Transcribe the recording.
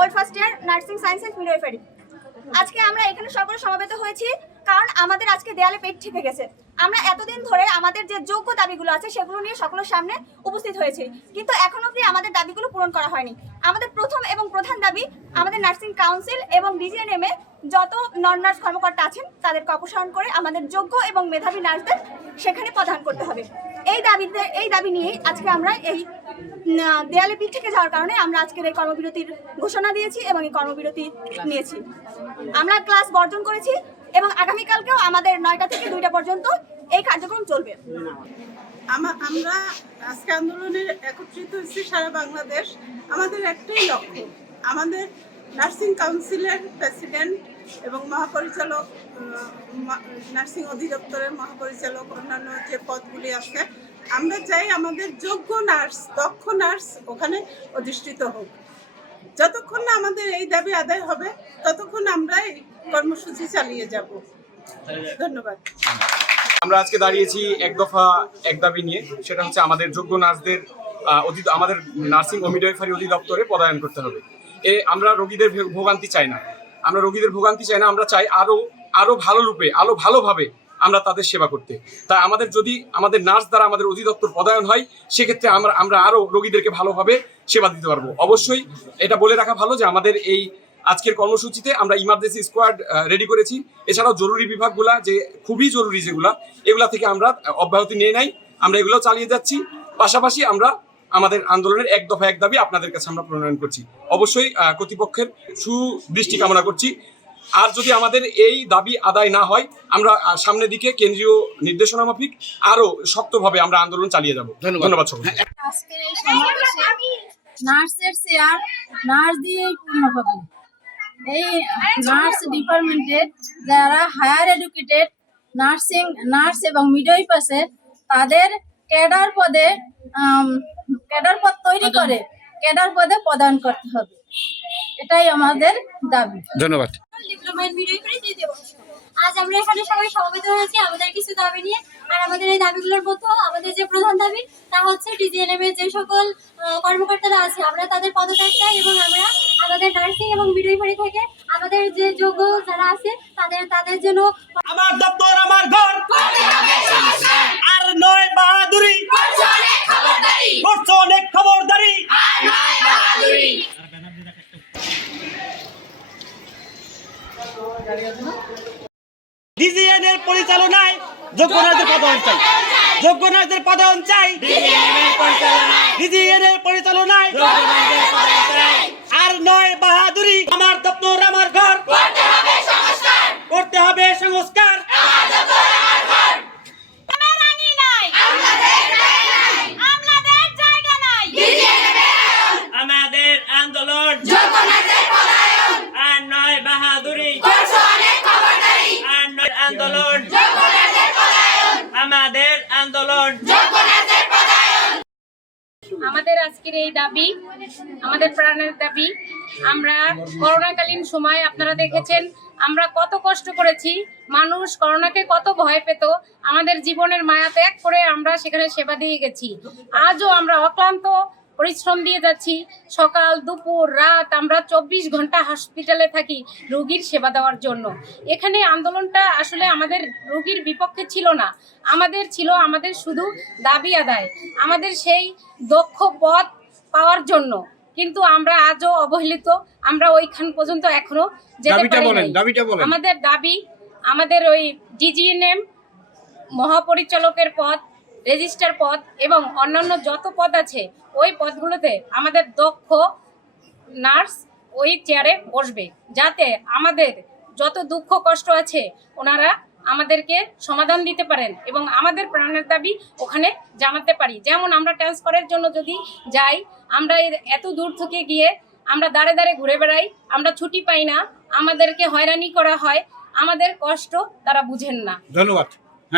Old first year nursing science and midwifery আজকে আমরা এখানে সকলে সমবেত হয়েছি, কারণ আমাদের আজকে দেয়ালে পেট ঠিক গেছে। আমরা এতদিন ধরে আমাদের যে যোগ্য দাবিগুলো আছে, সেগুলো নিয়ে সকলের সামনে উপস্থিত হয়েছি। কিন্তু এখন অবধি আমাদের দাবিগুলো পূরণ করা হয়নি। আমাদের প্রথম এবং প্রধান দাবি আমাদের নার্সিং কাউন্সিল এবং ডিজিএনএম যত নন নার্স কর্মকর্তা আছেন, তাদেরকে অপসারণ করে আমাদের যোগ্য এবং মেধাবী নার্সদের সেখানে প্রদান করতে হবে। এই দাবিতে, এই দাবি নিয়েই আজকে আমরা এই দেয়ালে পিঠ থেকে যাওয়ার কারণে আমরা আজকের এই কর্মবিরতির ঘোষণা দিয়েছি এবং এই কর্মবিরতি নিয়েছি। আমরা ক্লাস বর্জন করেছি এবং আগামীকালকেও আমাদের নয়টা থেকে দুইটা পর্যন্ত এই কার্যক্রম চলবে। আমরা আজকে আন্দোলনে একত্রিত হয়েছি সারা বাংলাদেশ। আমাদের একটাই লক্ষ্য, আমাদের নার্সিং কাউন্সিলের প্রেসিডেন্ট এবং মহাপরিচালক নার্সিং অধিদপ্তরের মহাপরিচালক, অন্যান্য যে পদগুলি আছে, আমরা চাই আমাদের যোগ্য নার্স, দক্ষ নার্স ওখানে অধিষ্ঠিত হোক। যতক্ষণ না আমাদের এই দাবি আদায় হবে, ততক্ষণ আমরা এই কর্মসূচি চালিয়ে যাব। ধন্যবাদ। আমরা আজকে দাঁড়িয়েছি এক দফা এক দাবি নিয়ে, সেটা হচ্ছে আমাদের যোগ্য নার্সদের আমাদের নার্সিং ও মিডওয়াইফারি অধিদপ্তরে পদায়ন করতে হবে। এ, আমরা রোগীদের ভোগান্তি চাই না। আমরা রোগীদের ভোগান্তি চাই না, আমরা চাই আরও আরও ভালো রূপে, আরও ভালোভাবে আমরা তাদের সেবা করতে। তাই আমাদের যদি আমাদের নার্স দ্বারা আমাদের অধিদপ্তর পদায়ন হয়, সেক্ষেত্রে আমরা আমরা আরও রোগীদেরকে ভালোভাবে সেবা দিতে পারব। অবশ্যই এটা বলে রাখা ভালো যে আমাদের এই আজকের কর্মসূচিতে আমরা ইমার্জেন্সি স্কোয়াড রেডি করেছি। এছাড়াও জরুরি বিভাগগুলা যে, খুবই জরুরি যেগুলা, এগুলা থেকে আমরা অব্যাহতি নিয়ে নাই। আমরা এগুলো চালিয়ে যাচ্ছি। পাশাপাশি আমরা আমাদের আন্দোলনের এক দফা এক দাবি আপনাদের কাছে আমরা প্রণয়ন করছি। অবশ্যই কর্তৃপক্ষের সুদৃষ্টি কামনা করছি। আর যদি আমাদের এই দাবি আদায় না হয় আমরা সামনের দিকে কেন্দ্রীয় নির্দেশনা মাফিক আরও শক্তভাবে আমরা আন্দোলন চালিয়ে যাব। ধন্যবাদ। আজকের এই সমাবেশে নার্সের চেয়ার নার্স দিয়েই পূর্ণ হবে। এই নার্স ডিপার্টমেন্টের যারা হায়ার এডুকেটেড নার্সিং নার্স এবং মিডওয়াইফ আছে তাদের ক্যাডার পদে ক্যাডার পদ তৈরি করে ক্যাডার পদে প্রদান করতে হবে। এটাই আমাদের দাবি। ধন্যবাদ। আজ আমরা এখানে সবাই সমবেত হয়েছি আমাদের কিছু দাবি নিয়ে। আর আমাদের এই দাবিগুলোর মধ্যে আমাদের যে প্রধান দাবি তা হচ্ছে ডিজিএনএম এর যে সকল কর্মকর্তারা আছে আমরা তাদের পদত্যাগ চাই এবং আমরা আমাদের নার্সিং এবং মিডওয়াইফারি থেকে আমাদের যে যোগ্য যারা আছে তাদের তাদের জন্য আমার দপ্তর আমার ঘর। আর নয় বাহাদুরি। করছ অনেক খবরদারি। ডিজিএন এর পরিচালনায় যোগ্য নারীদের পদায়ন চাই। যোগ্য নারীদের পদায়ন চাই। ডিজিএন এর পরিচালনায় আর নয় বাহাদুরি আমার দপ্তর আমার ঘর করতে হবে সংস্কার আমাদের আন্দোলন আর নয় বাহাদুরি আর নয় আন্দোলন আমাদের আন্দোলন আমাদের আজকের এই দাবি, আমাদের প্রাণের দাবি। আমরা করোনাকালীন সময় আপনারা দেখেছেন, আমরা কত কষ্ট করেছি, মানুষ করোনাকে কত ভয় পেত, আমাদের জীবনের মায়া ত্যাগ করে আমরা সেখানে সেবা দিয়ে গেছি। আজও আমরা অক্লান্ত পরিশ্রম দিয়ে যাচ্ছি। সকাল দুপুর রাত আমরা চব্বিশ ঘণ্টা হসপিটালে থাকি রোগীর সেবা দেওয়ার জন্য। এখানে আন্দোলনটা আসলে আমাদের রোগীর বিপক্ষে ছিল না। আমাদের ছিল আমাদের শুধু দাবি আদায় আমাদের সেই দক্ষ পথ পাওয়ার জন্য। কিন্তু আমরা আজও অবহেলিত আমরা ওইখান পর্যন্ত এখনও যেতে পারি আমাদের দাবি আমাদের ওই ডিজিএনএম মহাপরিচালকের পদ রেজিস্টার পদ এবং অন্যান্য যত পদ আছে, ওই পদগুলোতে আমাদের দক্ষ নার্স ওই চেয়ারে বসবে। যাতে আমাদের যত দুঃখ কষ্ট আছে, ওনারা আমাদেরকে সমাধান দিতে পারেন এবং আমাদের প্রাণের দাবি ওখানে জানাতে পারি। যেমন আমরা ট্রান্সফারের জন্য যদি যাই, আমরা এত দূর থেকে গিয়ে আমরা দাঁড়ে দাঁড়ে ঘুরে বেড়াই, আমরা ছুটি পাই না, আমাদেরকে হয়রানি করা হয়, আমাদের কষ্ট তারা বুঝেন না। ধন্যবাদ।